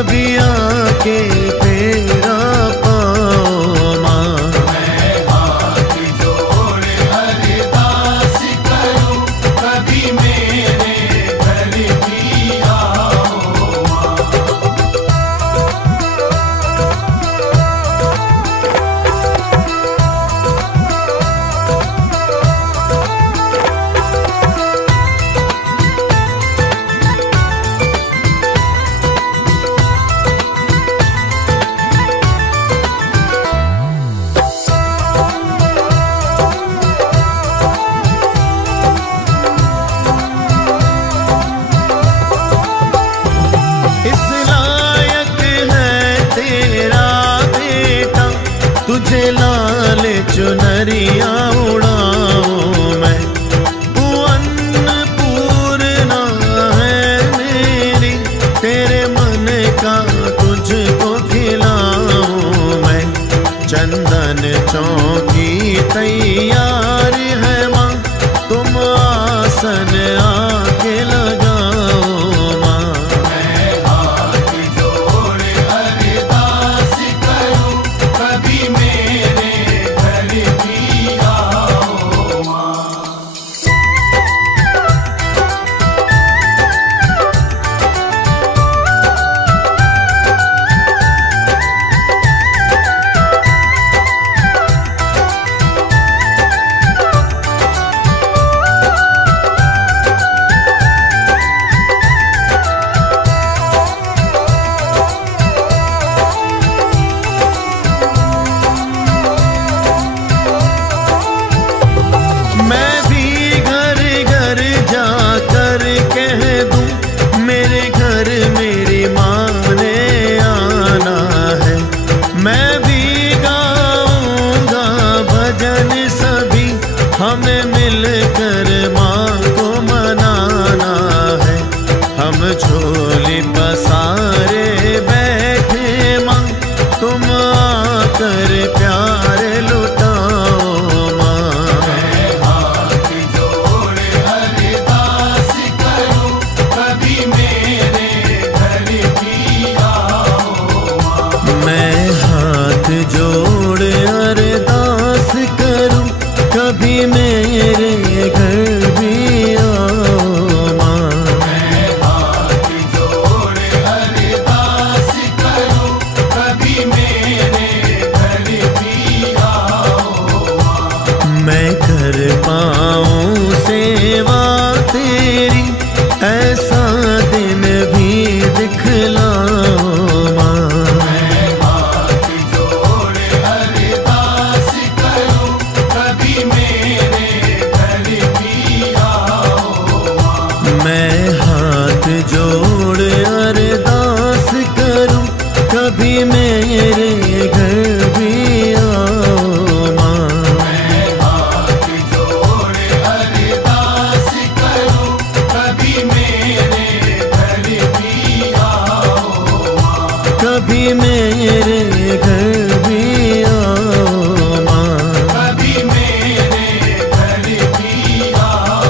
कभी आके तेरा पाओ माँ। मैं हाथ जोड़े अरदास करूं, कभी मेरे घर भी आओ माँ। इस लायक है तेरा बेटा, तुझे लाल चुनरिया उड़ाऊं मैं। तू अन्नपूर्णा है मेरी, तेरे मन का तुझको खिलाऊं मैं। चंदन चौकी तैयार है माँ, तुम आसन आके लगाओ माँ। मैं हाथ जोड़े अरदास करूं, कभी मेरे घर भी आओ माँ। मैं भी घर घर जाकर कह दूं, मेरे घर मेरी माँ ने आना है। मैं भी गाऊंगा भजन सभी, हमें मिलकर माँ को मनाना है। हम झोली पसारे बैठे माँ, तुम आकर प्यार लुटाओ माँ। मैं हाथ जोड़े अरदास करूं, कभी मेरे घर भी आओ माँ। मैं हाथ जोड़ अरदास करूं, कभी मेरे घर भी आओ माँ। मैं हाथ जोड़े अरदास करूं, कभी मेरे घर भी आओ माँ। मैं कर पाऊं सेवा तेरी, ऐसा दिन भी दिखलाओ माँ। मैं हाथ जोड़े अरदास करूं, कभी मेरे घर भी आओ माँ। मैं हाथ जोड़ अरदास करूं, कभी मेरे घर भी आओ माँ। मैं हाथ जोड़े अरदास करूं, कभी मेरे घर भी आओ माँ। कभी मेरे घर भी आओ माँ। कभी मेरे घर भी आओ माँ।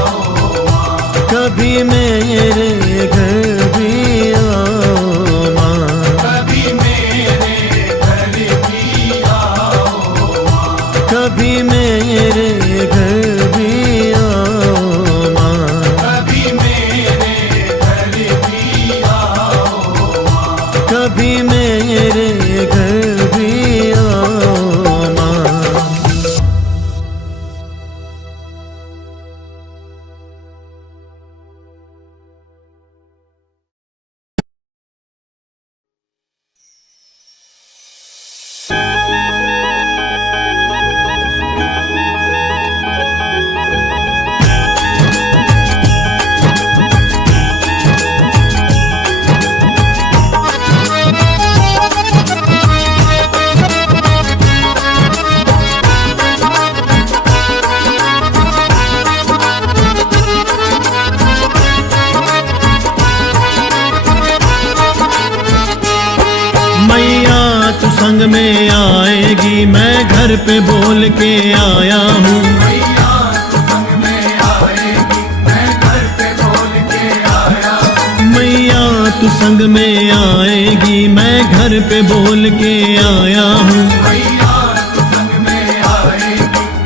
कभी मेरे घर भी आओ माँ। कभी मेरे घर भी आओ माँ। कभी मेरे घर भी आओ माँ। कभी मेरे घर भी आओ माँ। कभी मेरे घर भी आओ माँ। संग में आएगी, मैं घर पे बोल के आया हूँ। मैया संग में आएगी, मैं घर पे बोल के आया हूँ। मैया तू संग में आएगी, मैं घर पे बोल के आया हूँ। मैया तू संग में आएगी,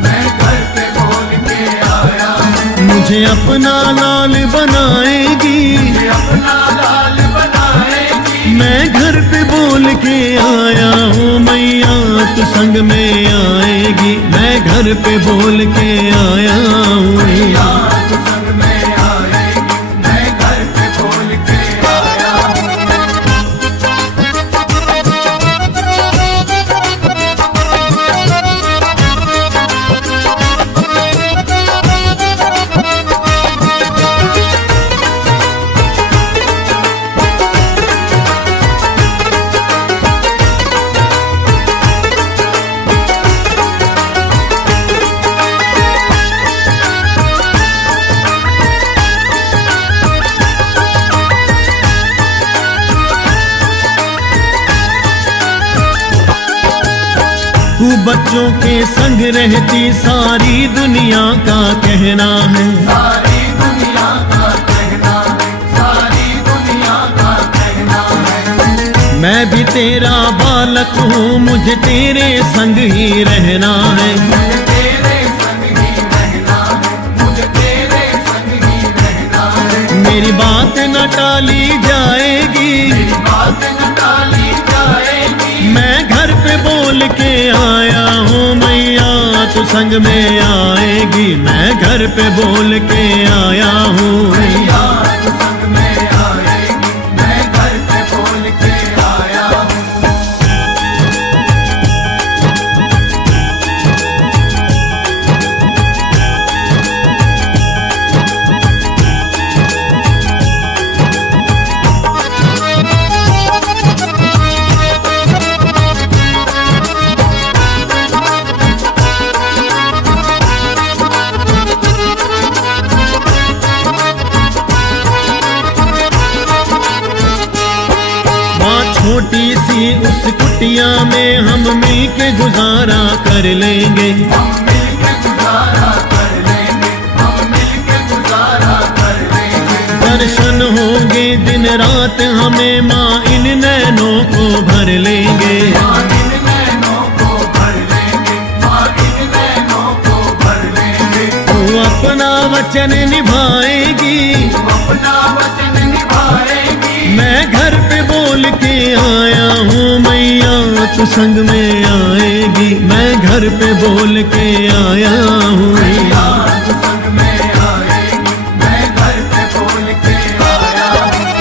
मैं घर पे बोल के आया हूँ। मुझे अपना लाल बनाएगी, मुझे अपना लाल बनाएगी, मैं घर पे बोल के आया हूँ। मैया तू संग में आएगी, मैं घर पे बोल के आया हूँ। मैया तू संग में आएगी, मैं घर पे बोल के आया हूँ। तू बच्चों के संग रहती, सारी दुनिया का कहना है। सारी दुनिया का कहना है, सारी दुनिया का कहना है। मैं भी तेरा बालक हूँ, मुझे तेरे संग ही रहना है। मुझे तेरे संग ही रहना है, मुझे तेरे संग ही रहना है। मेरी बात न टाली जाएगी, मेरी बात न टाली जाएगी, मैं घर पे बोल के आया हूँ। मैया तू संग में आएगी, मैं घर पे बोल के आया हूँ। मैया तू संग में आएगी, मैं घर पे बोल के आया हूँ। छोटी सी उस कुटिया में हम मिल के गुजारा कर लेंगे। हम मिल के गुजारा कर लेंगे, हम मिल के गुजारा कर लेंगे। दर्शन होंगे दिन रात हमें, माँ इन नैनों को भर लेंगे। माँ इन नैनों को भर लेंगे, माँ इन नैनों को भर लेंगे। तू अपना वचन निभाएगी, तू अपना वचन निभाएगी, मैं घर पे बोल के आया हूँ। मैया तू संग में आएगी, मैं घर पे बोल के आया हूँ। मैया तू संग में आएगी, मैं घर पे बोल के आया हूँ।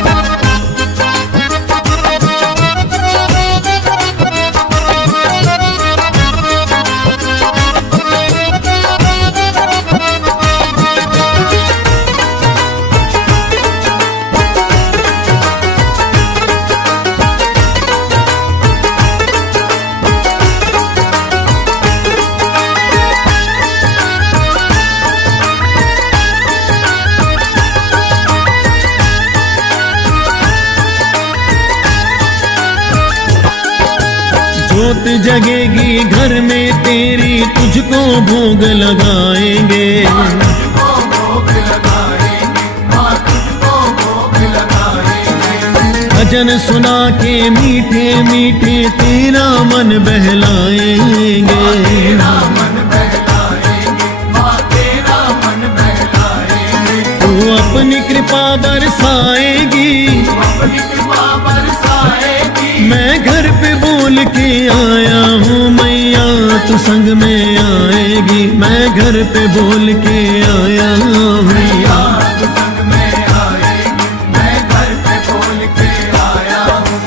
जोत जगेगी घर में तेरी, तुझको भोग लगाएंगे। तुझको भोग लगाएंगे, माँ तुझको भोग लगाएंगे। भजन सुना के मीठे मीठे तेरा मन बहलाएंगे। तेरा मन बहलाएंगे, माँ तेरा मन बहलाएंगे। तू अपनी कृपा बरसाएगी, अपनी कृपा बरसाएगी, मैं घर पे बोल के आया हूँ। मैया तू संग में आएगी, मैं घर पे बोल के आया हूँ। मैया तू संग में आएगी, मैं घर पे बोल के आया हूँ।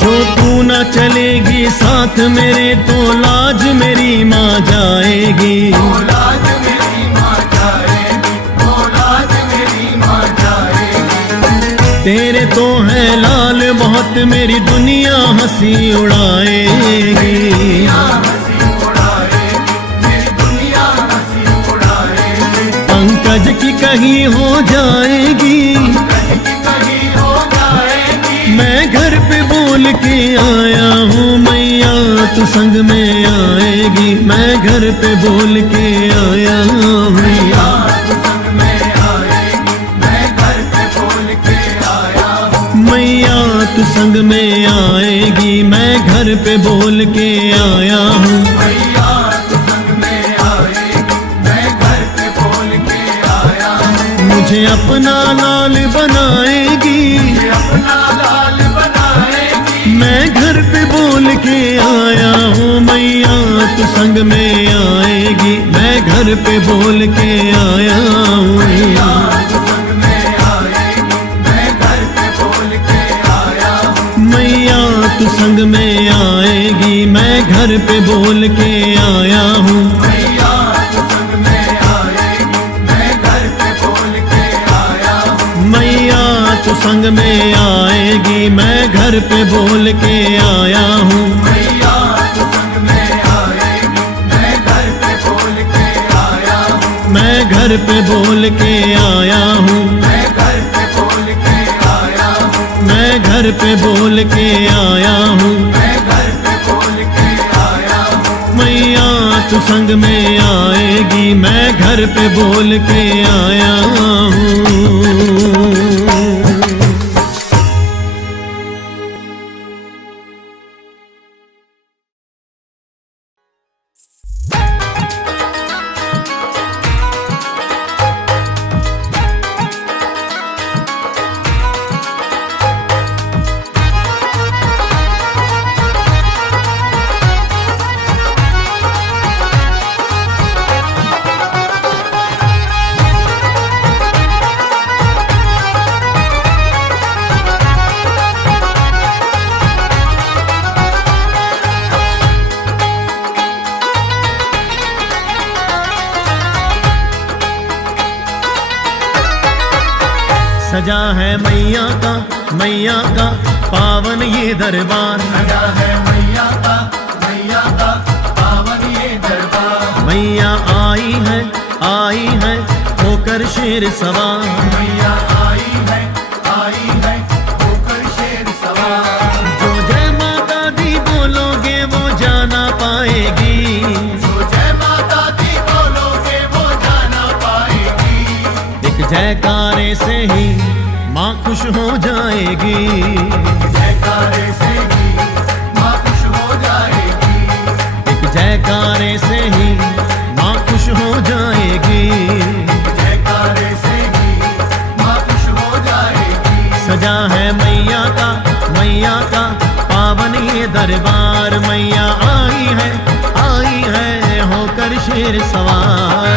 जो तू न चलेगी साथ मेरे, तो लाज मेरी माँ जाएगी। औलाद मेरी माँ जाएगी, औलाद मेरी माँ जाएगी। तेरे तो है लाल बहुत मेरी दुनिया हंसी उड़ाएगी। हंसी उड़ाएगी, मेरी दुनिया हंसी उड़ाएगी। पंकज की कहीं हो जाएगी, कहीं हो जाएगी। मैं घर पे बोल के आया हूँ मैया तू संग में आएगी। मैं घर पे बोल के आया हूँ मैया तू संग में आएगी, मैं घर पे बोल के आया हूँ। मैया तू संग में आएगी, मैं घर पे बोल के आया हूँ। मैया तू संग में आएगी, मैं घर पे बोल के आया हूँ। मुझे अपना लाल बनाएगी, मुझे अपना लाल बनाएगी। मैं घर पे बोल के आया हूँ मैया तू संग में आएगी। मैं घर पे बोल के आया हूँ। मैया तू संग में आएगी, मैं घर पे बोल के आया हूँ। मैया तू संग में आएगी, मैं घर पे बोल के आया हूँ। मैया तू संग में आएगी, मैं घर पे बोल के आया हूँ। मैया तू संग में आएगी, मैं घर पे बोल के आया हूँ। मैया तू संग में आएगी, मैं घर पे बोल के आया हूँ। मैं घर पे बोल के आया हूँ। मैं घर पे बोल के आया हूँ। मैं घर पे बोल के आया हूँ। मैं घर पे बोल के आया हूँ। मैया तू संग में आएगी, मैं घर पे बोल के आया हूँ। सजा है मैया का पावन ये दरबार। सजा है मैया का पावन ये दरबार। मैया आई है होकर शेर सवार। मैया आई है होकर शेर सवार। जो जय माता दी बोलोगे वो जाना पाएगी। जो जय माता दी बोलोगे वो जाना पाएगी। एक जयकारे से ही माँ खुश हो जाएगी। जयकारे से ही माँ खुश हो जाएगी। एक जयकारे से ही माँ खुश हो जाएगी। जयकारे से ही माँ खुश हो जाएगी। सजा है मैया का पावन ये दरबार। मैया आई है होकर शेर सवार।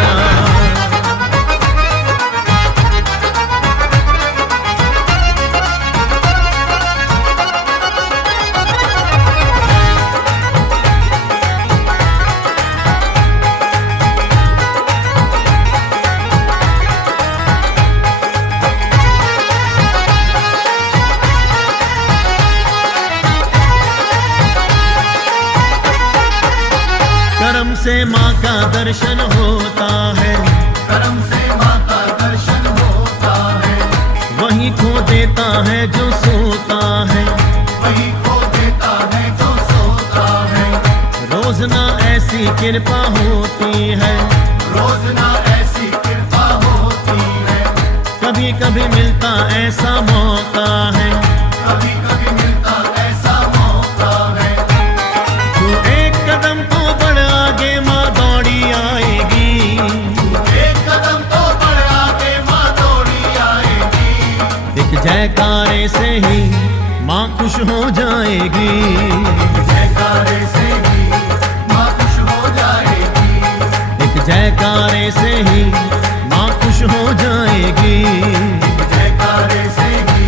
करम से माँ का दर्शन होता है। करम से माँ का दर्शन होता है। वही खो देता है जो सोता है। वही खो देता है जो सोता है। रोज ना ऐसी कृपा होती है। रोज ना ऐसी कृपा होती है। कभी कभी मिलता ऐसा मौका है। कभी कभी मिलता ऐसा मौका है। तू एक कदम तो बढ़ आगे माँ दौड़ी आएगी। एक कदम तो बढ़ आगे माँ दौड़ी आएगी। एक जयकारे से ही माँ खुश हो जाएगी। जयकारे से ही माँ खुश हो जाएगी। एक जयकारे से ही माँ खुश हो जाएगी। जयकारे से ही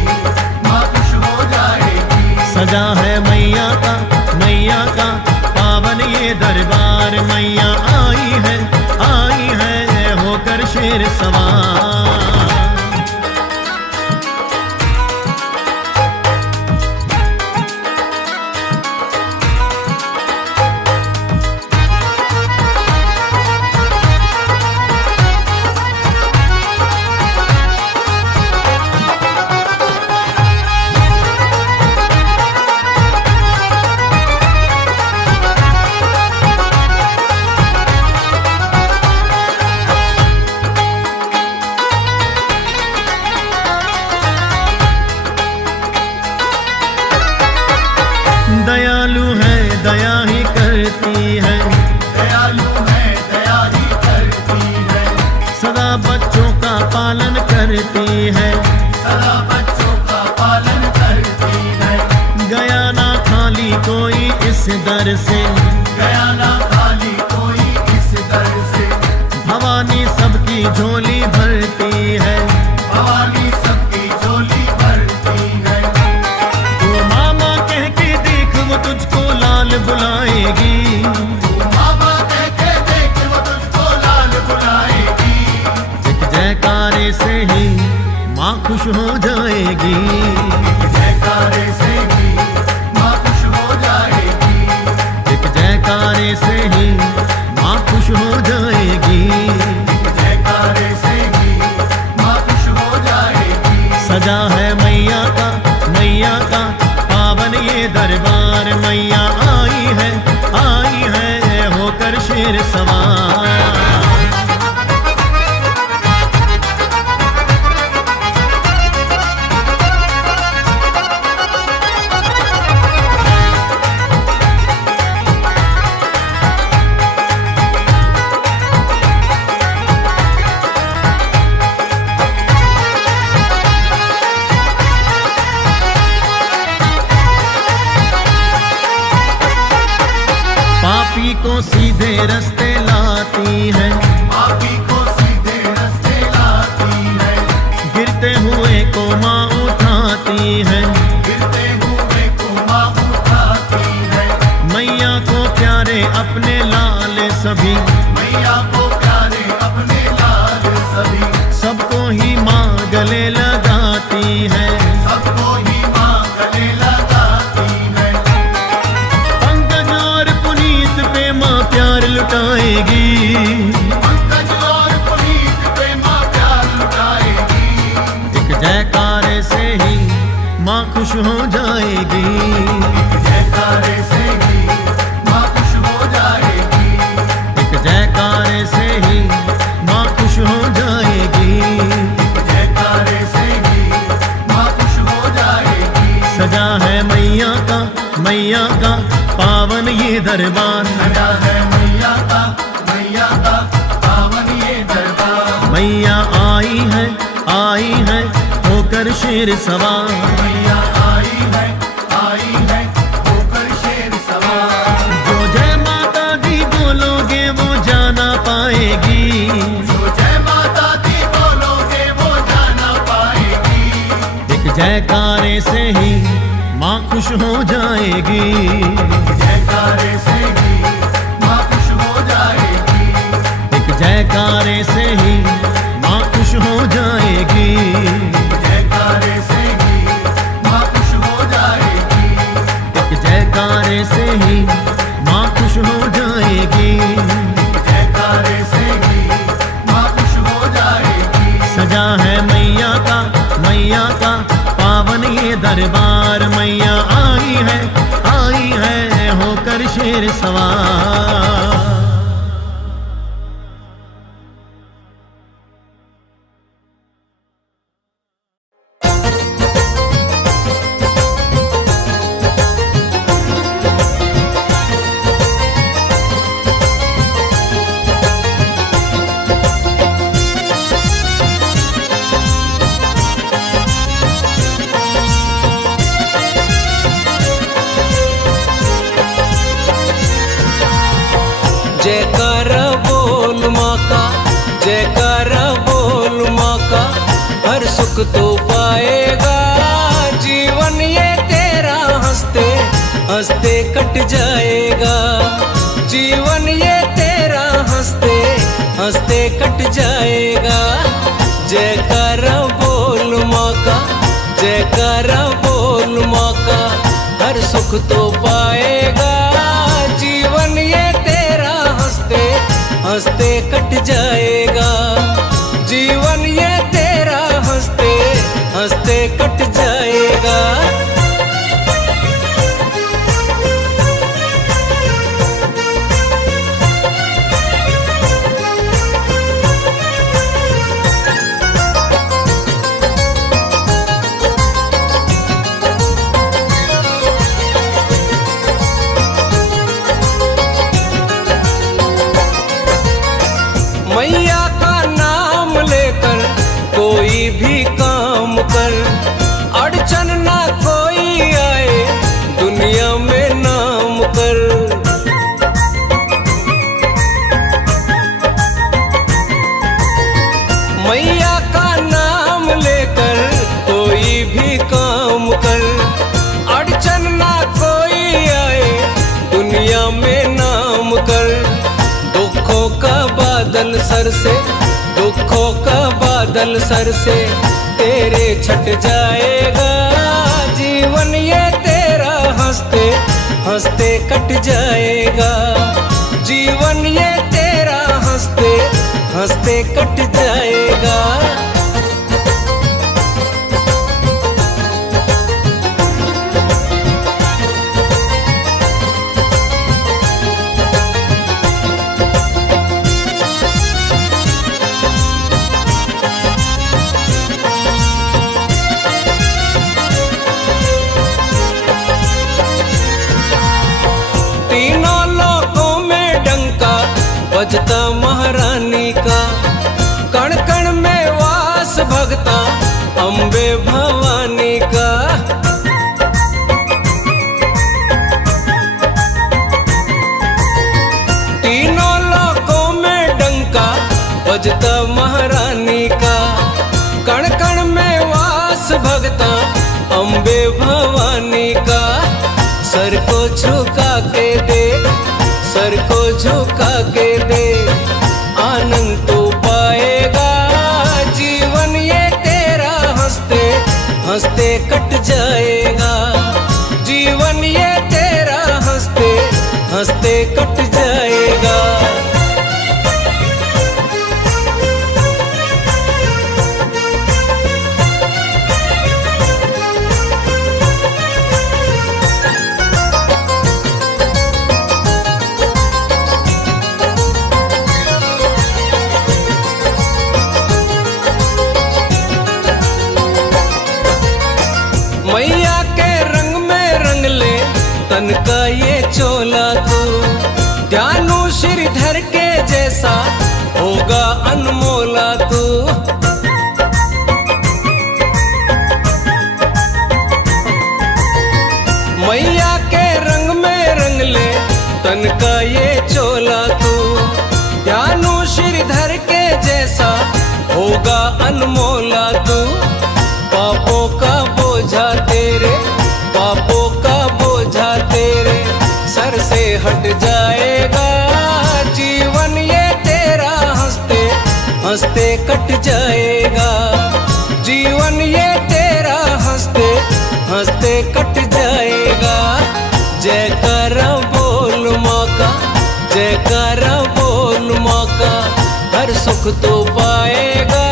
माँ खुश हो जाएगी। सजा है मैया का पावन ये दरबार। मैया आई है होकर शेर सवार। करती है, दयालु है दया ही करती है, सदा बच्चों का पालन करती है, सदा बच्चों का पालन करती है, गया ना खाली कोई इस दर से, गया ना खाली कोई इस दर से, भवानी सबकी झोली भरती है, भवानी सबकी झोली भरती है, तू मामा कह के देख वो तुझको लाल बुलाएगी, मामा कह के देख वो तुझको लाल बुलाएगी, एक जयकारे से ही माँ खुश हो जाएगी, जयकारे से ही माँ खुश हो जाएगी, एक जयकारे से ही माँ खुश हो जाएगी, जयकारे से ही माँ खुश हो जाएगी, सजा है मैया का पावन ये दरबार, मैया आई है होकर शेर सवार। पापी को सीधे रास्ते लाती है, पापी को सीधे रास्ते लाती है, गिरते हुए को माँ उठाती है, गिरते हुए को माँ उठाती है, मैया को प्यारे अपने लाल सभी, मैया को प्यारे अपने लाल सभी, सबको ही माँ गले लगाती है, सबको ही माँ गले लगाती है, पंकज और पुनीत पे माँ प्यार लुटाएगी, पंकज और पुनीत पे माँ प्यार लुटाएगी, एक जयकारे से ही माँ खुश हो जाएगी, जयकारे से ही माँ खुश हो जाएगी, एक जयकारे से ही माँ खुश हो जाएगी, जयकारे से ही माँ खुश हो जाएगी, सजा है मैया का पावन ये दरबार, सजा है मैया का पावन ये दरबार, मैया आई है होकर शेर सवार, मैया आई है होकर शेर सवार, जो जय माता दी बोलोगे वो जाना पाएगी, जो जय माता दी बोलोगे वो जाना पाएगी, एक जयकारे से ही माँ खुश हो जाएगी, जयकारे से ही माँ खुश हो जाएगी, एक जयकारे से ही माँ खुश हो जाएगी, जयकारे से ही माँ खुश हो जाएगी, एक जयकारे से ही माँ खुश हो जाएगी, जयकारे से ही माँ खुश हो जाएगी, सजा है मैया का पावन ये दरबार, मैया आई है होकर शेर सवार। जयकारा बोल माँ का, जयकारा बोल माँ का, हर सुख तो पाएगा जीवन ये तेरा, हंसते हंसते कट जाएगा जीवन ये तेरा, हंसते हंसते कट जाएगा। जयकारा बोल माँ का, जयकारा बोल माँ का, हर सुख तो पाएगा जीवन ये तेरा, हंसते हंसते कट जाएगा जीवन ये तेरा, हंसते हंसते कट जाएगा। सर से, दुखों का बादल सर से तेरे छट जाएगा। जीवन ये तेरा हंसते हंसते कट जाएगा। जीवन ये तेरा हंसते हंसते कट जाएगा। तीनों लोकों में डंका बजता महारानी का, कण कण में वास भगता अम्बे भवानी का। तीनों लोकों में डंका बजता महारानी का, कण कण में वास भगता अम्बे भवानी का। सर को झुका के दे, सर को झुका के दे, आनंद तो पाएगा। जीवन ये तेरा हंसते हंसते कट जाएगा। जीवन ये तेरा हंसते हंसते कट जाएगा। मैया के रंग में रंग ले तन का ये चोला तू, ध्यानु श्रीधर के जैसा होगा अनमोला तू। मैया के रंग में रंग ले तन का ये चोला तू, ध्यानु श्रीधर के जैसा होगा अनमोला तू। पापों का बोझा तेरे, पापों का बोझा तेरे सर से हट जाएगा। जीवन ये तेरा हंसते हंसते कट जाएगा। जीवन ये तेरा हंसते हंसते कट जाएगा। जयकारा बोल माँ का, जयकारा बोल माँ का, हर सुख तो पाएगा।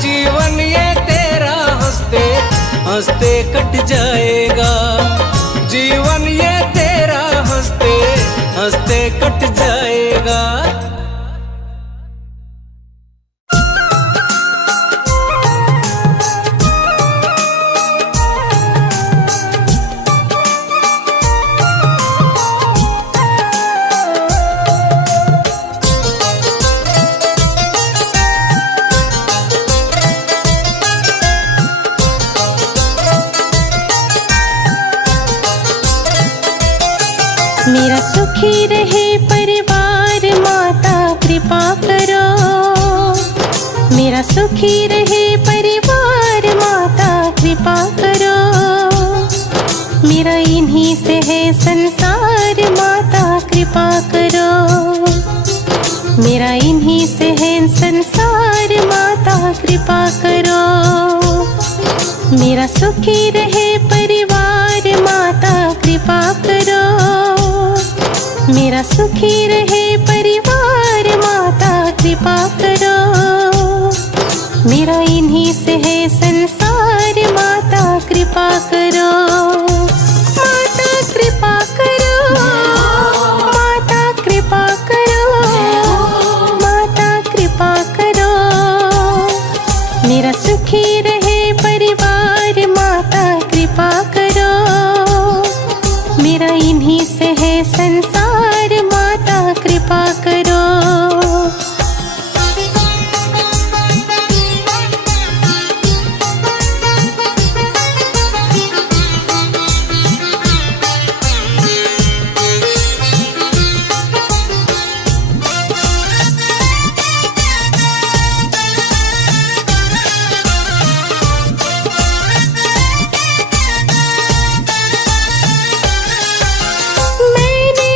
जीवन ये तेरा हंसते हंसते कट जाएगा। जीवन ये तेरा हंसते हंसते कट जाएगा। मेरा सुखी रहे परिवार माता कृपा करो। मेरा सुखी रहे परिवार माता कृपा करो। मेरा इन्हीं से है संसार माता कृपा करो। मेरा इन्हीं से है संसार माता कृपा करो। मेरा सुखी रहे परिवार माता कृपा करो। मेरा सुखी रहे परिवार माता कृपा करो। मेरा इन्हीं से है संसार माता कृपा करो। माता कृपा करो। माता कृपा करो। माता कृपा करो। मेरा सुखी रहे परिवार माता कृपा करो। मेरा इन्हीं से है संसार माता कृपा करो। मैंने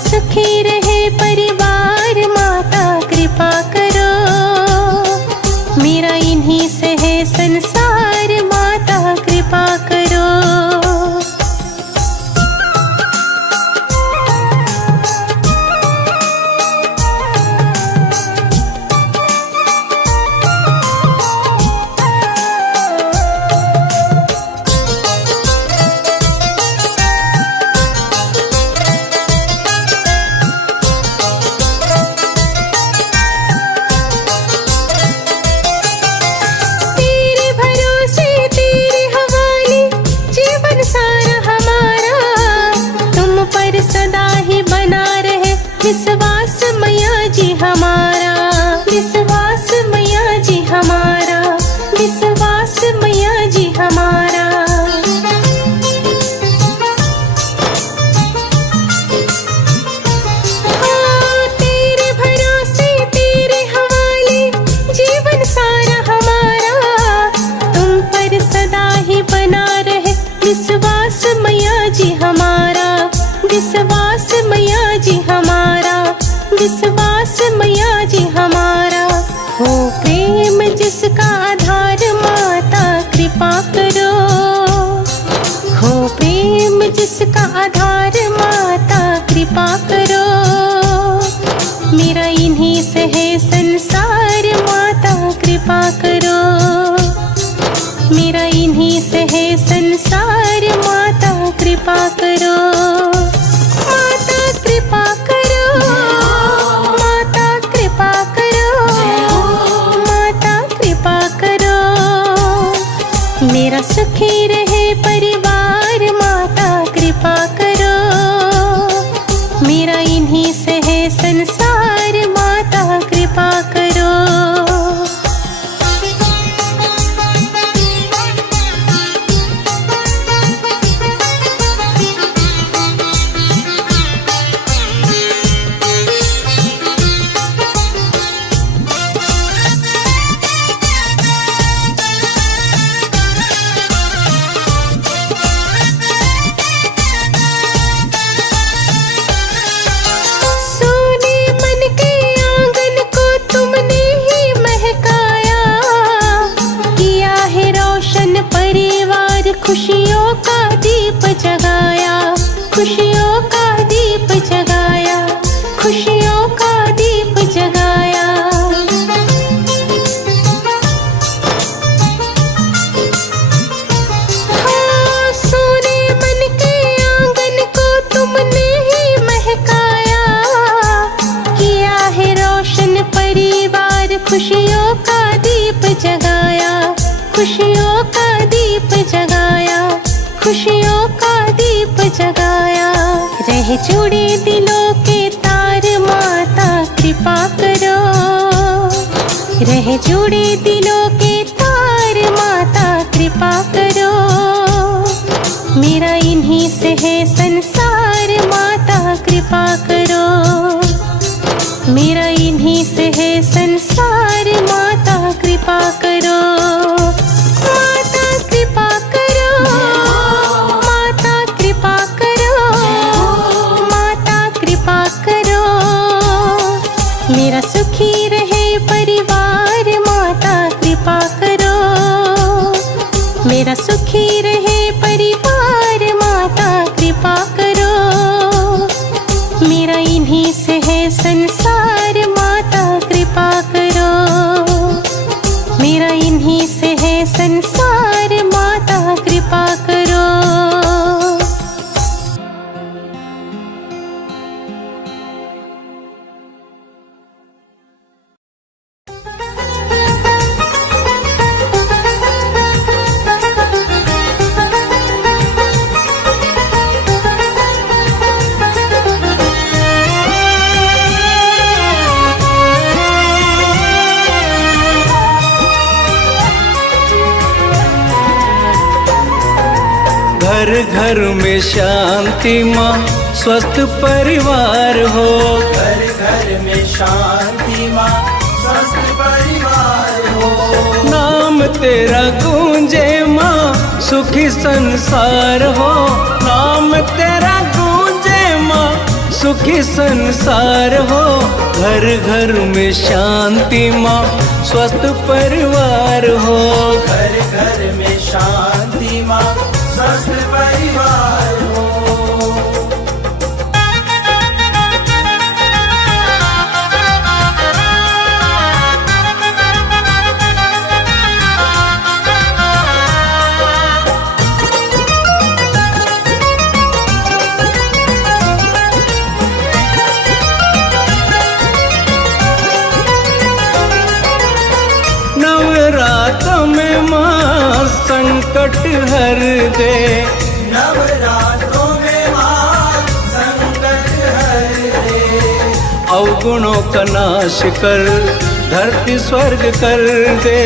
सुखी रहे परिवार माता कृपा करो। मेरा इन्हीं से है संसार माता कृपा करो। विश्वास मैया जी हमारा, विश्वास मैया जी हमारा, विश्वास मैया जी हमारा। तेरे भरोसे तेरे हवाले जीवन सारा हमारा, तुम पर सदा ही बना रहे विश्वास मैया जी हमारा, विश्वास मैया जी हमारा, विश्वास मैया जी हमारा। हो प्रेम जिसका आधार माता कृपा करो, हो प्रेम जिसका आधार माता कृपा करो। मेरा इन्हीं से है संसार माता कृपा करो, मेरा इन्हीं से है संसार माता कृपा करो। माता कृपा करो, माता कृपा करो, माता कृपा करो। मेरा सुखी रहे परिवार माता कृपा करो। मेरा इन्हीं से है संसार माता कृपा करो। खुशियों का दीप जगाया, खुशियों का दीप जगाया, खुशियों का दीप जगाया। हाँ, सोने मन के आंगन को तुमने ही महकाया, किया है रोशन परिवार, खुशियों का दीप जगाया, खुशियों का दीप जगाया, खुशियों का दीप जगाया। रह जुड़े दिलों के तार माता कृपा करो, रह जुड़े दिलों के तार माता कृपा करो। मेरा इन्हीं से है संसार माता कृपा करो, मेरा इन्हीं से है संसार माता कृपा करो। माता कृपा करो, माता कृपा करो, माता कृपा करो। मेरा सुखी रहे परिवार माता कृपा करो, मेरा सुखी रहे परिवार माता कृपा करो। मेरा इन्हीं से है संसार माता कृपा करो, मेरा इन्हीं से है संसार माता कृपा करो। घर घर में शांति माँ स्वस्थ परिवार हो, घर घर में शांति माँ स्वस्थ परिवार हो। नाम तेरा गूंजे माँ सुखी संसार हो, नाम तेरा गूंजे माँ सुखी सुखी संसार हो। घर घर में शांति माँ स्वस्थ परिवार हो। घर घर में शांति माँ स्वस्थ परिवार हो। नवरात्र में माँ संकट हर दे। नवरात्रों में माँ संकट हर दे। अवगुणों का नाश कर धरती स्वर्ग कर दे।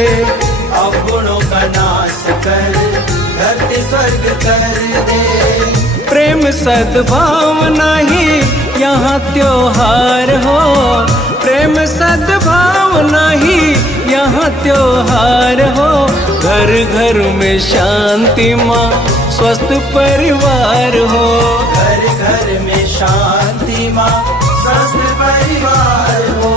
अवगुणों का नाश कर धरती स्वर्ग कर दे। प्रेम सद्भावना ही यहाँ त्योहार हो। प्रेम सद्भावना ही यहाँ त्योहार हो। घर घर में शांति माँ स्वस्थ परिवार हो। घर घर में शांति माँ स्वस्थ परिवार हो।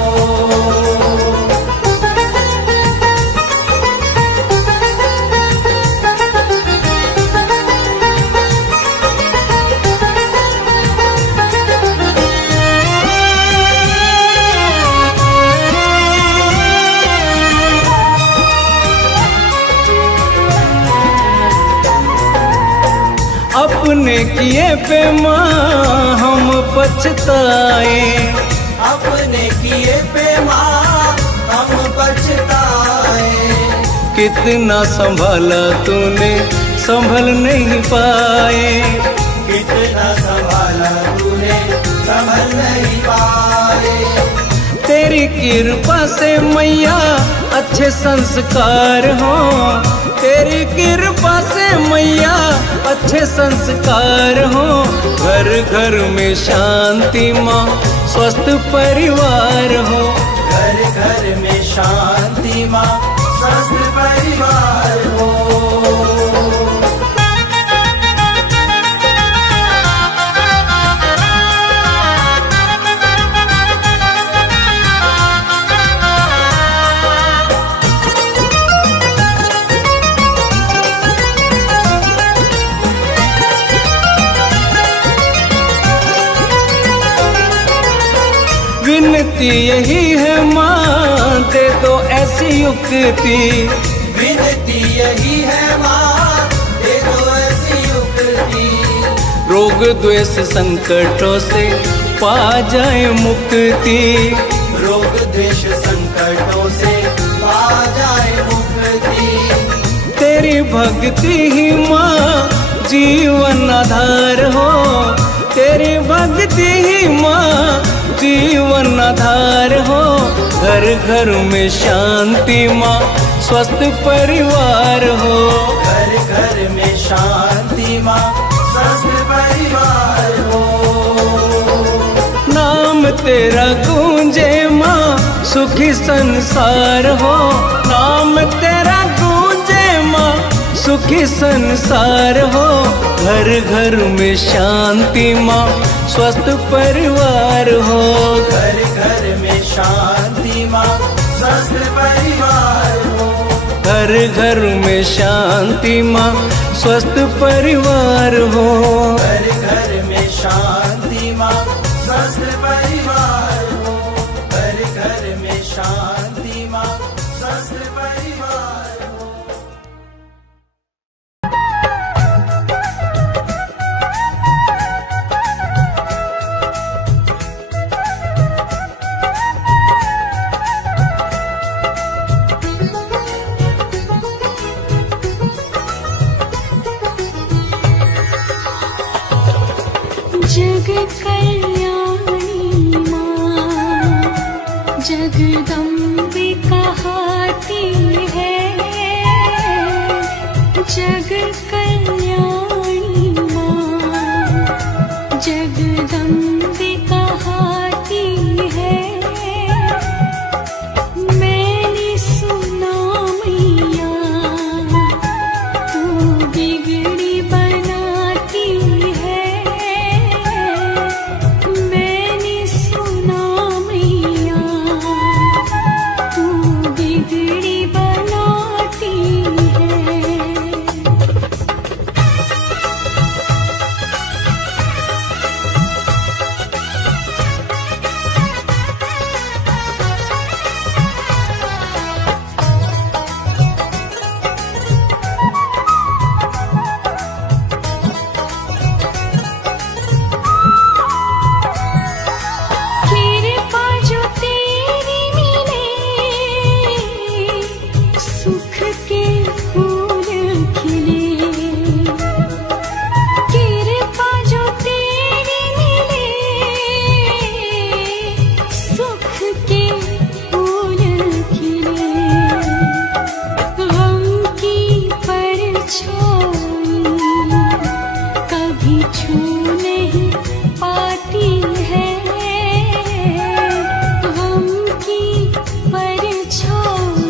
अपने किए पे माँ हम पछताए। अपने किए पे माँ हम पछताए। कितना संभाला तूने संभल नहीं पाए। कितना संभाला तूने संभल नहीं पाए। तेरी कृपा से मैया अच्छे संस्कार हो। तेरी कृपा से मैया अच्छे संस्कार हो। घर घर में शांति माँ स्वस्थ परिवार हो। घर घर में शांति माँ स्वस्थ परिवार हो। विनती यही है माँ दे दो ऐसी युक्ति। विनती यही है माँ दे दो ऐसी युक्ति। रोग द्वेष संकटों से पा जाए मुक्ति। रोग द्वेष संकटों से पा जाए मुक्ति। तेरी भक्ति ही माँ जीवन आधार हो। तेरी भक्ति ही माँ जीवन आधार हो। घर घर में शांति माँ स्वस्थ परिवार हो। घर घर में शांति माँ स्वस्थ परिवार हो। नाम तेरा गूंजे माँ सुखी संसार हो। नाम तेरा गूंजे माँ सुखी संसार हो। घर घर में शांति माँ स्वस्थ परिवार हो। घर घर में शांति माँ स्वस्थ परिवार हो। घर घर में शांति माँ स्वस्थ परिवार हो। घर घर में शांति माँ स्वस्थ परिवार हो। घर घर में शांति माँ स्वस्थ परिवार हो। जग कल्याणी माँ जगदम्बे कहाती है। जग कल्याणी माँ जगदम्बे कहाती है। मैंने सुना मैया तू बिगड़ी बनाती है। मैं छू नहीं पाती है, गम की परछाई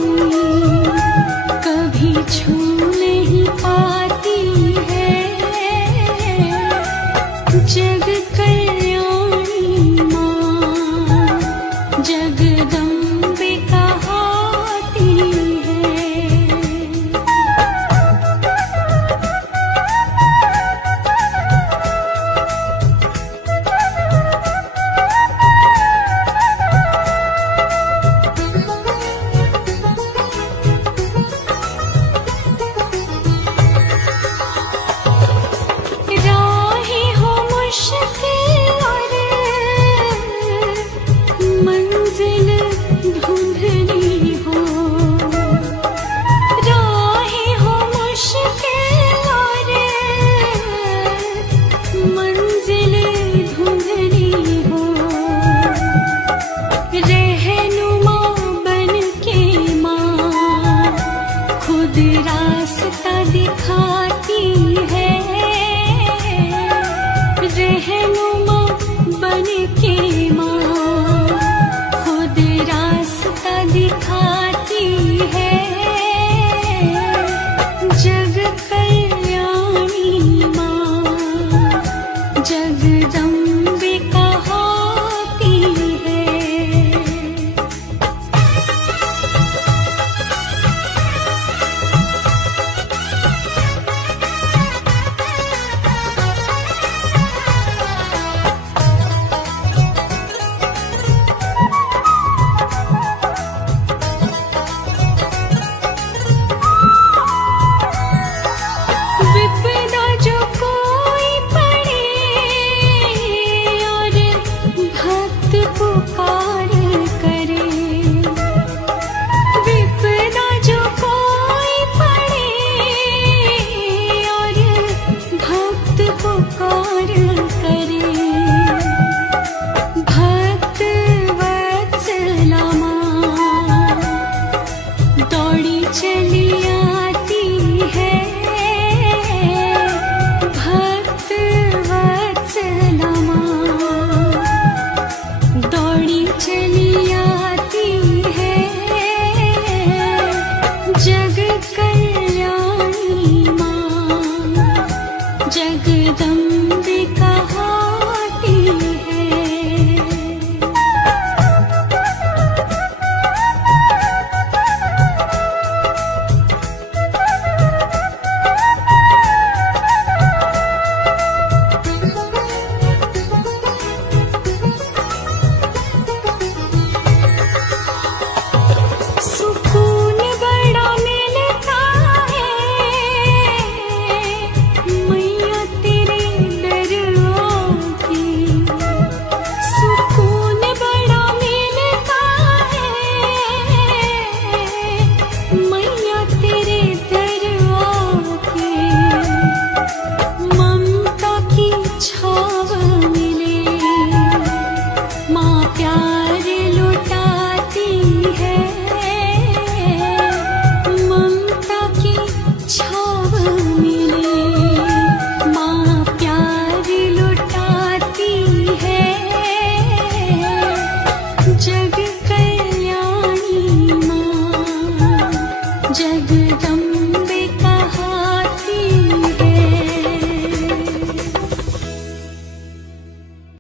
कभी छू नहीं पाती है। जग कल्याणी माँ जगदम्बे कहाती है। राहें हो मुश्किल और मंजिल ढूंढनी हो, राहें हो मुश्किल और मंजिल ढूंढनी हो, रहनुमा बन के माँ खुद रास्ता दिखाती है। रहनुमा बन के माँ खुद रास्ता दिखाती है। जग कल्याणी माँ जगदम्बे